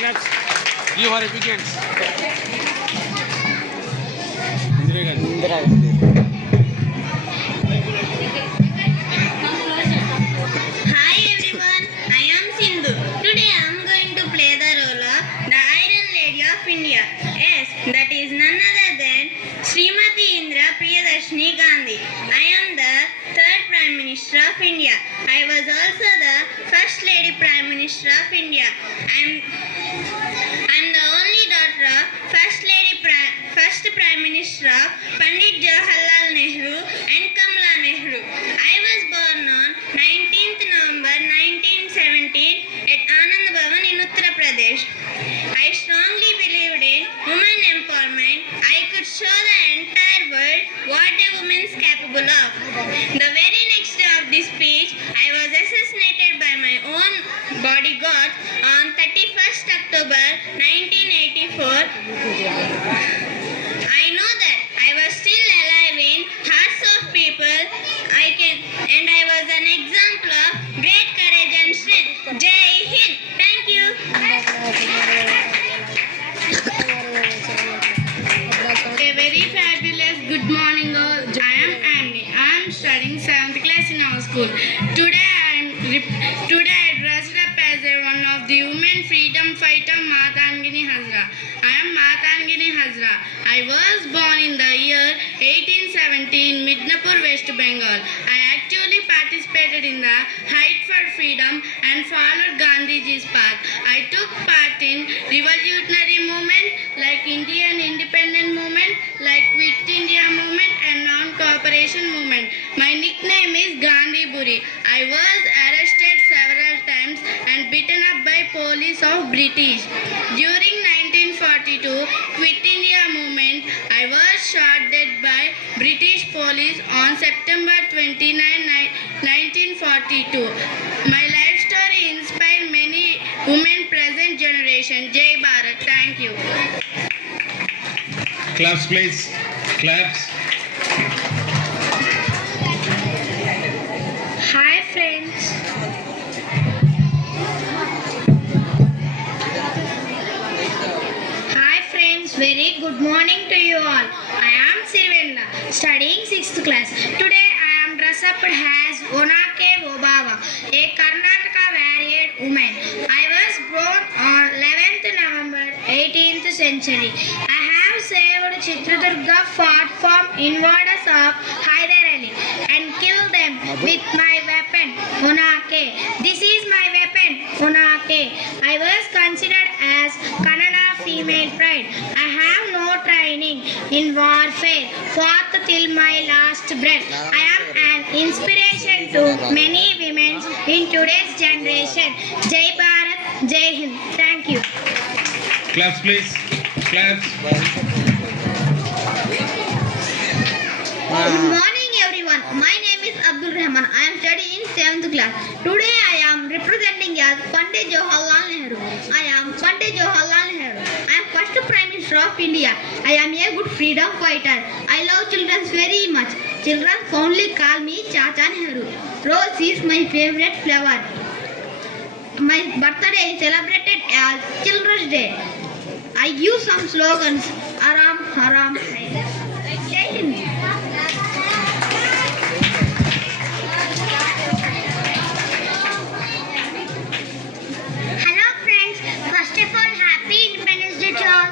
claps. Give her a big hands. Indira Gandhi. Hi everyone, I am Sindhu. Today I am going to play the role of the Iron Lady of India. Yes, that is none other than Srimati Indira Priyadarshini Gandhi. I am the third Prime Minister of India. I was also the First Lady Prime Minister of India. I am the only daughter of First Prime Minister of Pandit Jawaharlal Nehru and Kamala Nehru. I was born on 19th November 1917 at Anand Bhavan in Uttar Pradesh. I strongly believed in women empowerment. I could show the entire world what a woman is capable of. The very next day of this speech, I was assassinated by my own bodyguard on 31st October 1984. I know that I was still alive in hearts of people. And I was an example of great courage and strength. Jai Hind. Thank you. A very fabulous good morning all. I am Annie. I am studying 7th class in our school. Today I dressed up as one of the women freedom fighter Matangini Hazra. I am Matangini Hazra. I was born in the year 1870 in Midnapur, West Bengal. I actively participated in the fight for freedom and followed Gandhiji's path. I took part in revolutionary movement like Indian independent movement, like Quit India movement and non-cooperation movement. My nickname is Gandhi Buri. I was arrested several times and beaten up by police of British. During 1942 Quit India movement, I was shot dead by British police on September 29, 1942. My life story inspired many women present generation. Jai Bharat. Thank you. Claps, please. Claps. Hi friends. Hi friends, very good morning to you all. I am Sirvenda, studying 6th class. Today I am dressed up as Onake Obava, a Karnataka warrior woman. I was born on 11th November 18th century. I have saved Chitradurga fought from invaders of Hyder Ali and killed them with my weapon, Onake. This is my weapon, Onake. I was considered as Kannada female pride. I have no training in warfare, fought till my last breath. I am an inspiration to many women in today's generation. Jai Bharat, Jai Hind. Thank you. Claps, please. Claps. Good morning everyone. My name is Abdul Rahman. I am studying 7th class. Today I am representing as Pandit Jawaharlal Nehru. I am Pandit Jawaharlal Nehru. I am first Prime Minister of India. I am a good freedom fighter. I love children very much. Children fondly call me Chacha Nehru. Rose is my favorite flower. My birthday is celebrated as Children's Day. I give some slogans. Aram, Haram, Jai Hind. Hello friends, first of all happy Independence Day to all.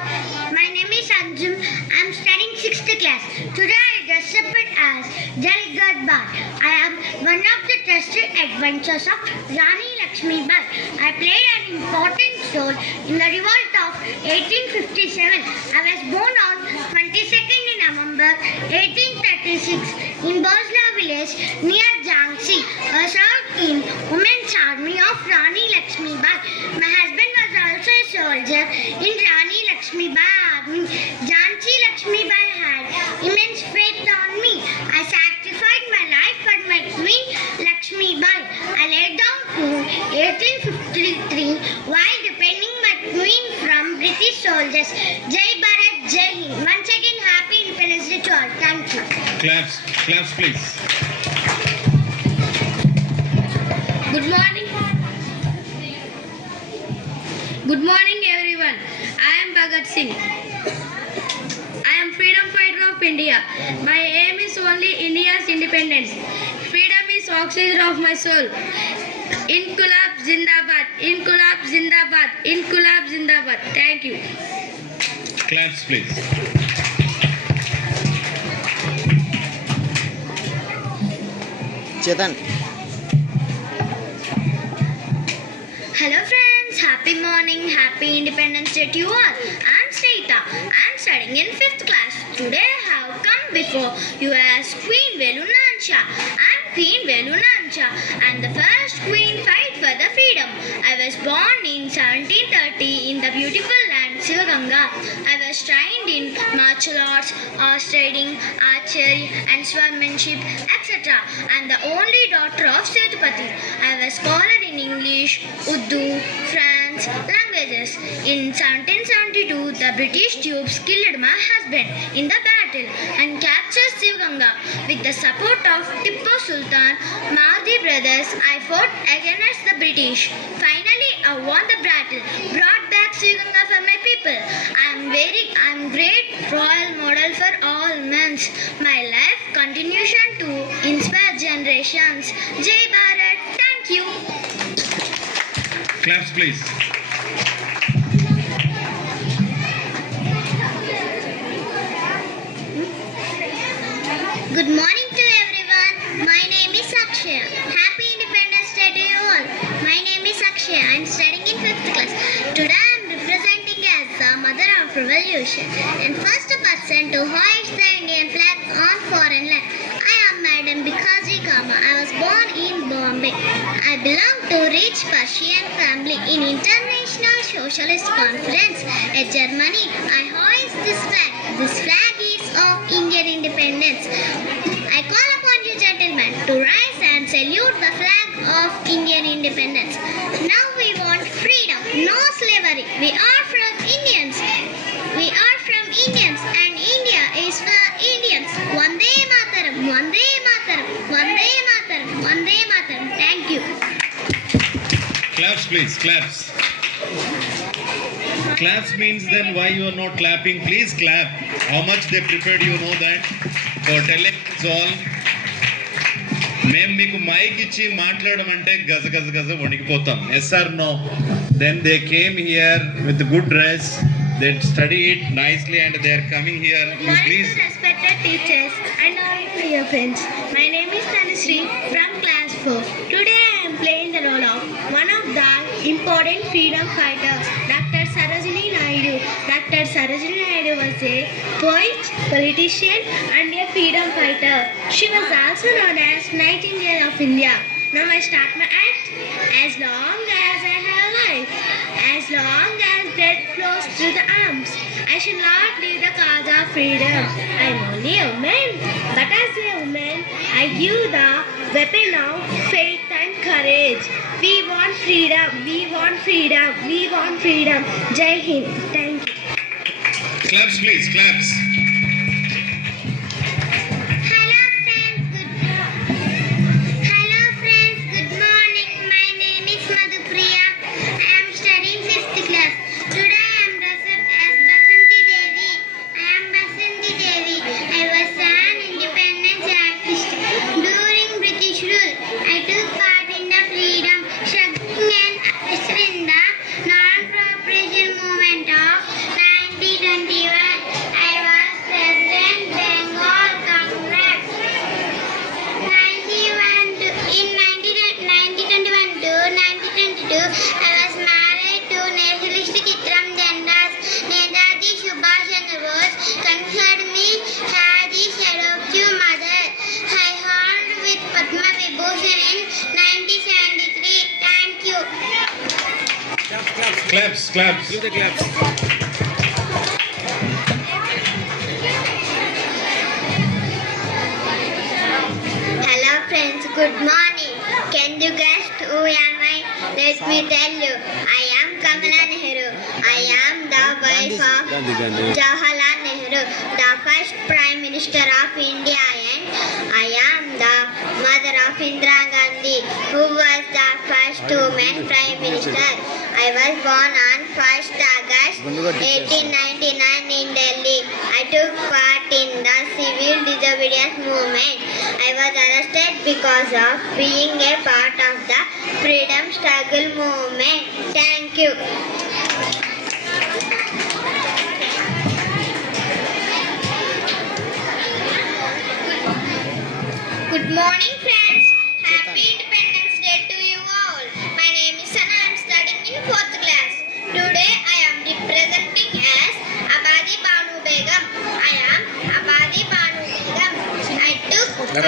My name is Anjum. I am studying 6th class. Today I dress up as Jal Gadbar. I am one of the tested adventures of Rani Lakshmi Bai. I played an important role in the revolt of 1857. I was born on 22nd November 1836 in Bosla village near Jhansi. I served in Women's Army of Rani Lakshmi Bai. My husband was also a soldier in Rani Lakshmi Bai Army. Jhansi Lakshmi Bai had immense faith on me. I sacrificed my life for my queen Lakshmi Bai. I laid down to 1853 while defending my queen from British soldiers. Jai Bharat, Jai Hind. Once again, happy Independence Day to all. Thank you. Claps. Claps, please. Good morning. Good morning, everyone. I am Bhagat Singh. I am freedom fighter of India. My aim is only India's independence. Freedom is oxygen of my soul. Inqilab Zindabad. Inqilab Zindabad. Inqilab Zindabad. Thank you. Claps, please. Chetan. Hello friends, happy morning, happy Independence Day to you all. I'm Srita. I'm studying in 5th class. Today I have come before you as Queen Velu Nancha. I'm Queen Velu Nancha and the first queen fight for the freedom. I was born in 1730 in the beautiful land Sivaganga. I was trained in martial arts, horse riding, archery and swordmanship, etc. I'm the only daughter of Setupati. I was scholar in English, Urdu, French languages. In 1772, the British troops killed my husband in the battle and captured Sivaganga. With the support of Tippu Sultan, Mahdi brothers, I fought against the British. Finally, I won the battle, brought back Sivaganga for my people. I'm great royal model for all men. My life continuation to inspire generations. Jai Bharat. Thank you. Claps, please. Good morning to everyone. My name is Akshaya. Happy Independence Day to you all. My name is Akshaya. I am studying in 5th class. Today I am representing as the mother of revolution and first person to hoist the Indian flag on foreign land. I am Madam Bikaji Kama. I was born in Bombay. I belong to rich Persian family in International Socialist Conference at Germany. I hoist this flag. This flag is of Indian independence. I call upon you gentlemen to rise and salute the flag of Indian independence. Now we want freedom, no slavery. We are from Indians. We are from Indians and India is for Indians. Vande Mataram, Vande Mataram, Vande Mataram, Vande Mataram. Thank you. Claps, please. Claps. Claps means then why you are not clapping? Please clap. How much they prepared, you know that. For telling us all. మేము మీకు mic ఇచ్చి మాట్లాడమంటే గజ గజ గజ వణికిపోతాం. Yes or no? Then they came here with good dress. They study it nicely and they are coming here. You please. Respected teachers and all dear friends. My name is Tanushree from class 4. Today I am playing the role of one of the important freedom fighters, Dr. Sarojini Naidu. Dr. Sarojini Naidu was a poet, politician and a freedom fighter. She was also known as Nightingale of India. Now I start my act. As long as I have life, as long as blood flows through the arms, I shall not leave the cause of freedom. I am only a woman, but as a woman, I give the weapon of faith and courage. We want freedom, we want freedom, we want freedom. Jai Hind. Thank you. Claps, please. Claps. Hello friends, good morning. My name is Madhupriya. I am studying 5th class. Today I am dressed up as Basanti Devi. I am Basanti Devi. I was an independence activist during British rule. I took part in the freedom struggle and assisted in the non-cooperation movement of 1921. I was President Bengal Congress. 1921 to 1922, I was married to nationalist Chitram Jandas. Netaji Subhash Chandra Bose considered me as his adoptive mother. I honored with Padma Vibhushan in 1973. Thank you. Claps. Claps. Give the claps. Hello friends, good morning. Can you guess who am I? Let me tell you. I am Kamala Nehru. I am the wife of Gandhi. Jawaharlal Nehru, the first Prime Minister of India, and I am the mother of Indira Gandhi, who was the first woman Prime Minister. I was born on 1st August 1899 in Delhi. I took part in the civil disobedience movement. I was arrested because of being a part of the freedom struggle movement. Thank you. Good morning, friends. Happy Independence Day to you all. My name is Sana. I am studying in 4th class. Today I am representing as Abadi Banu Begum. I am Abadi Banu Begum. I took No,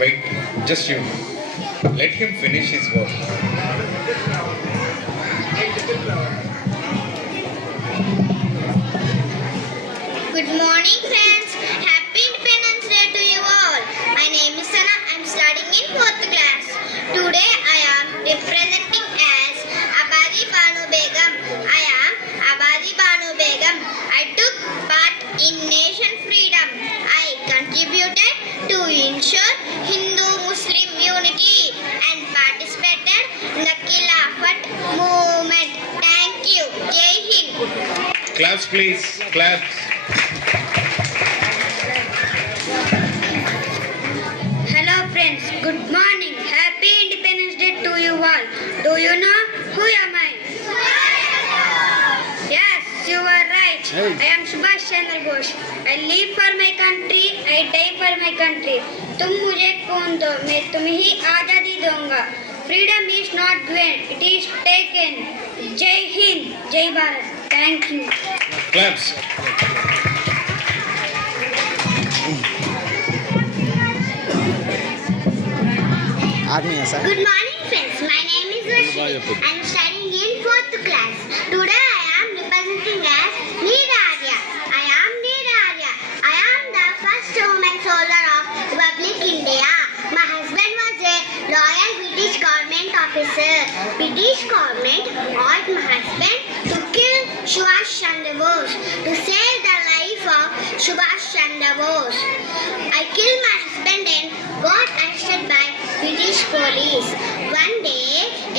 wait. Just you. Let him finish his work. Good morning, friends. Happy Independence Day to you all. My name is Sana. I am studying in 4th class. Today I am representing as Abadi Banu Begum. I am Abadi Banu Begum. I took part in nation freedom. I contributed to ensure Hindu-Muslim unity and participated in the Khilafat movement. Thank you. Jai Hind. Claps, please. Claps. Hello friends, good morning. Happy Independence Day to you all. Do you know who am I? Yes, you are right. I am Subhash Chandra Bose. I live for my country, I die for my country. तुम मुझे खून दो, मैं तुम्हें ही आजादी दूंगा. Freedom is not given, it is taken. Jai Hind, Jai Bharat. Thank you. Claps. आदमी ऐसा है Good morning, friends. My name is Rashmi. I am studying in 4th class. Today I am representing as Neera Arya. I am Neera Arya. I am the first woman soldier of Republic India. My husband was a loyal British government officer. British government ordered my husband to kill Subhash Chandra Bose to save the life of Subhash Chandra Bose. I killed my husband and got arrested by British police. One day,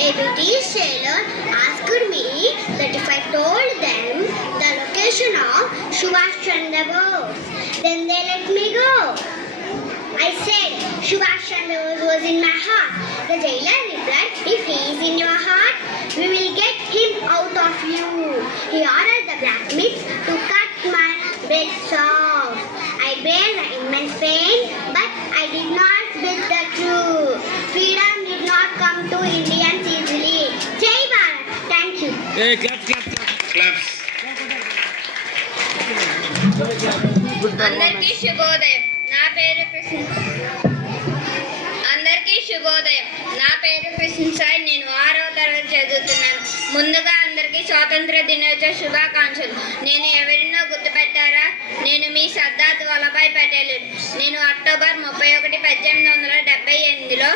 a British sailor asked me that if I told them the location of Subhash Chandra Bose, then they let me go. I said, Subhash Chandra Bose was in my heart. The jailer replied, if he is in your heart, we will get him out of you. He ordered the blacksmiths to cut my breasts off. I bear the immense pain, but I did not speak the truth. Freedom did not come to Indians easily. Jai Bharat. Thank you. Hey, clap. Claps. అందరికీ శుభోదయం. నా పేరు కృష్ణ సాయి. నేను 6వ తరగతి చదువుతున్నాను. ముందుగా అందరికీ స్వాతంత్ర దినోత్సవ శుభాకాంక్షలు. నేను ఎవరినో గుర్తుపెట్టారా? నేను మీ సర్దార్ వల్లభాయ్ పటేల్. నేను అక్టోబర్ 31, 1878లో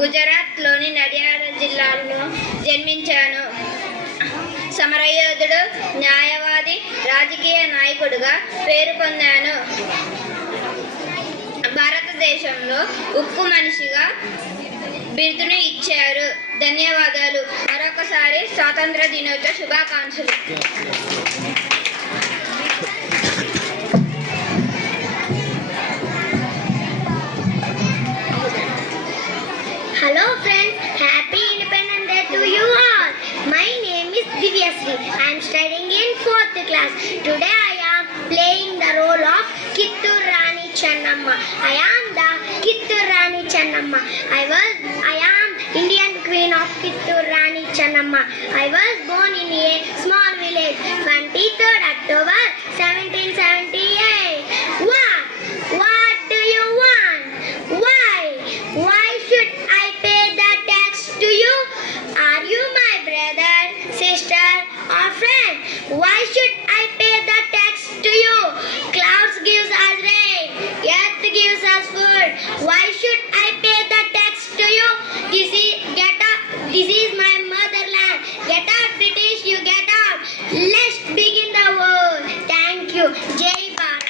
గుజరాత్లోని నడియాడ జిల్లాలో జన్మించాను. సమరయోధుడు, న్యాయవాది, రాజకీయ నాయకుడిగా పేరు పొందాను. భారతదేశంలో ఉక్కు మనిషిగా బిరుదును ఇచ్చారు. ధన్యవాదాలు. మరొకసారి స్వాతంత్ర దినోత్సవ శుభాకాంక్షలు. Hello friends, happy Independence Day to you all. My name is Divyasri. I am studying in 4th class. Today I am playing the role of Kittur Rani Channamma. I am the Kittur Rani Channamma. I am Indian Queen of Kittur Rani Channamma. I was born in a small village, 23rd October 1778. What do you want? Why should I pay the tax to you? Are you my brother, sister, or friend? Why should I pay the tax to you? Clouds gives us rain, earth gives us food. Why should I pay the tax to you? This is my motherland. Get out, British, you get out. Let's begin the war. Thank you. Jai Bharat.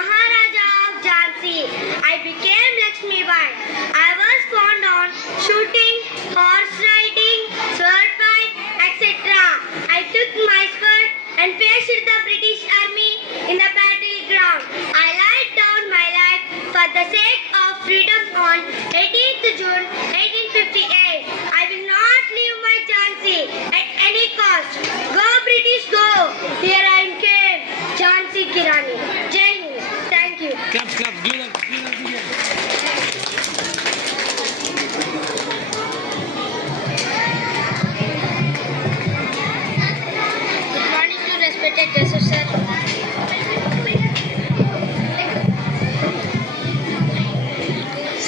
Maharaja of Jhansi. I became Lakshmi Bai. I was fond on shooting, horse riding, sword fight, etc. I took my sword and faced the British Army in the battleground. I laid down my life for the sake of freedom on 18th June 1858. I will not leave my Jhansi at any cost. Go British go! Here I came, Jhansi Ki Rani. Jai Hind. Thank you. Clap, clap, give up, give up, give up. Good morning to respected Joseph sir.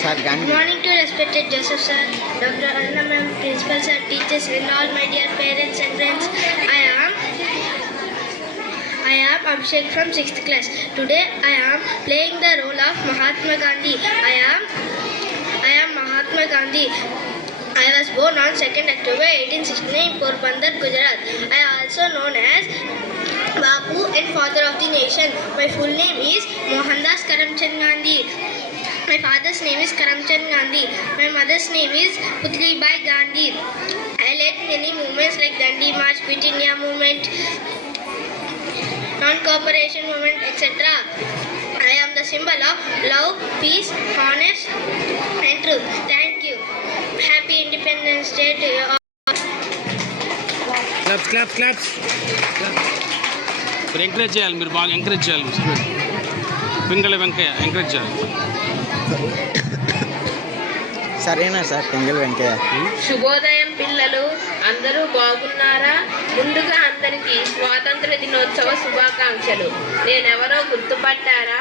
Sir Good Gandhi morning to respected Joseph sir, Dr. Aruna ma'am, principal sir, teachers and all my dear parents and friends. I am Abhishek from 6th class. Today I am playing the role of Mahatma Gandhi. I am Mahatma Gandhi. I was born on 2nd October 1869 in Porbandar, Gujarat. I am also known as Bapu and father of the nation. My full name is Mohandas Karamchand Gandhi. My father's name is Karamchand Gandhi. My mother's name is Putlibai Gandhi. I led many movements like Dandi March, Quit India movement, non-cooperation movement, etc. I am the symbol of love, peace, honest and truth. Thank you. Happy Independence Day to you all. Claps, claps, claps. మీరు encourage చేయాలి, మీరు బాగా encourage చేయాలి. Pingala Venkaiah encourage చేయాలి. సరేనా sir Pingala Venkaiah? శుభోదయం పిల్లలు, అందరూ బాగున్నారా? ముందుగా అందరికీ స్వాతంత్ర దినోత్సవ శుభాకాంక్షలు. నేనెవరో గుర్తుపట్టారా?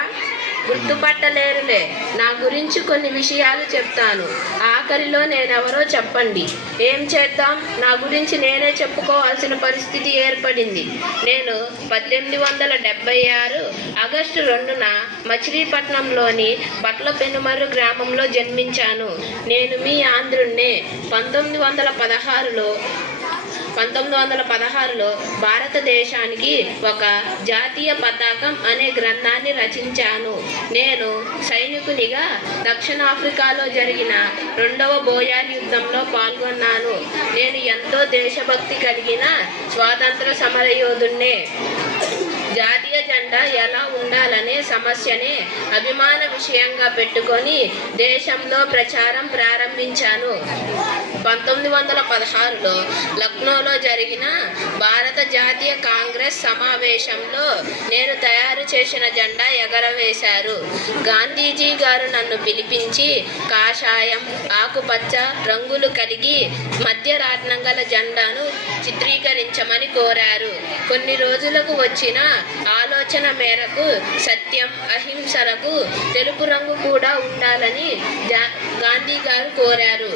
గుర్తుపట్టలేరులే. నా గురించి కొన్ని విషయాలు చెప్తాను. ఆఖరిలో నేనెవరో చెప్పండి. ఏం చేద్దాం, నా గురించి నేనే చెప్పుకోవాల్సిన పరిస్థితి ఏర్పడింది. నేను 1876 ఆగస్టు 2న మచిలీపట్నంలోని బట్ల పెనుమర్రు గ్రామంలో జన్మించాను. నేను మీ ఆంధ్రుణ్ణే. 1916లో భారతదేశానికి ఒక జాతీయ పతాకం అనే గ్రంథాన్ని రచించాను. నేను సైనికునిగా దక్షిణాఫ్రికాలో జరిగిన 2వ బోయార్ యుద్ధంలో పాల్గొన్నాను. నేను ఎంతో దేశభక్తి కలిగిన స్వాతంత్ర సమరయోధున్నే. జాతీయ జెండా ఎలా ఉండాలనే సమస్యనే అభిమాన విషయంగా పెట్టుకొని దేశంలో ప్రచారం ప్రారంభించాను. 1916లో లక్నోలో జరిగిన భారత జాతీయ కాంగ్రెస్ సమావేశంలో నేను తయారు చేసిన జెండా ఎగరవేశారు. గాంధీజీ గారు నన్ను పిలిపించి కాషాయం, ఆకుపచ్చ రంగులు కలిగి మధ్యరాట్నం గల జెండాను చిత్రీకరించమని కోరారు. కొన్ని రోజులకు వచ్చిన ఆలోచన మేరకు సత్యం, అహింసలకు తెలుపు రంగు కూడా ఉండాలని గాంధీ గారు కోరారు.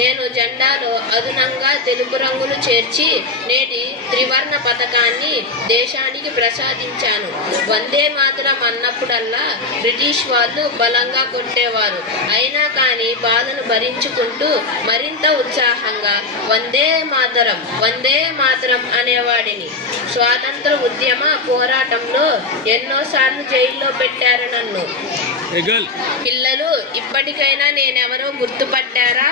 నేను జెండాలో అదనంగా తెలుపు రంగులు చేర్చి నేటి త్రివర్ణ పతాకాన్ని దేశానికి ప్రసాదించాను. వందే మాతరం అన్నప్పుడల్లా బ్రిటిష్ వాళ్ళు బలంగా కొట్టేవారు. అయినా కానీ బాధను భరించుకుంటూ మరింత ఉత్సాహంగా వందే మాతరం, వందే మాతరం అనేవాడిని. స్వాతంత్ర ఉద్యమ పోరాటంలో ఎన్నోసార్లు జైల్లో పెట్టారు నన్ను. పిల్లలు, ఇప్పటికైనా నేనెవరో గుర్తుపట్టారా?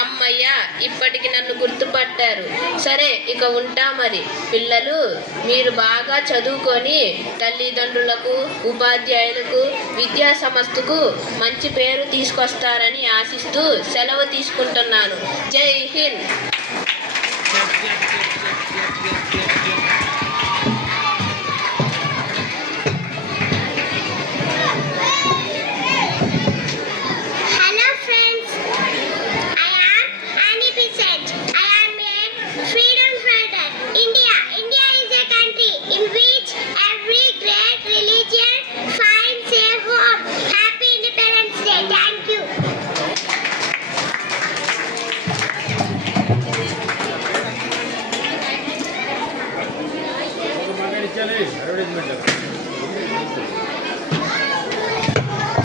అమ్మయ్య, ఇప్పటికి నన్ను గుర్తుపట్టారు. సరే, ఇక ఉంటా మరి. పిల్లలు, మీరు బాగా చదువుకొని తల్లిదండ్రులకు, ఉపాధ్యాయులకు, విద్యా సంస్థకు మంచి పేరు తీసుకొస్తారని ఆశిస్తూ సెలవు తీసుకుంటున్నాను. జై హింద్.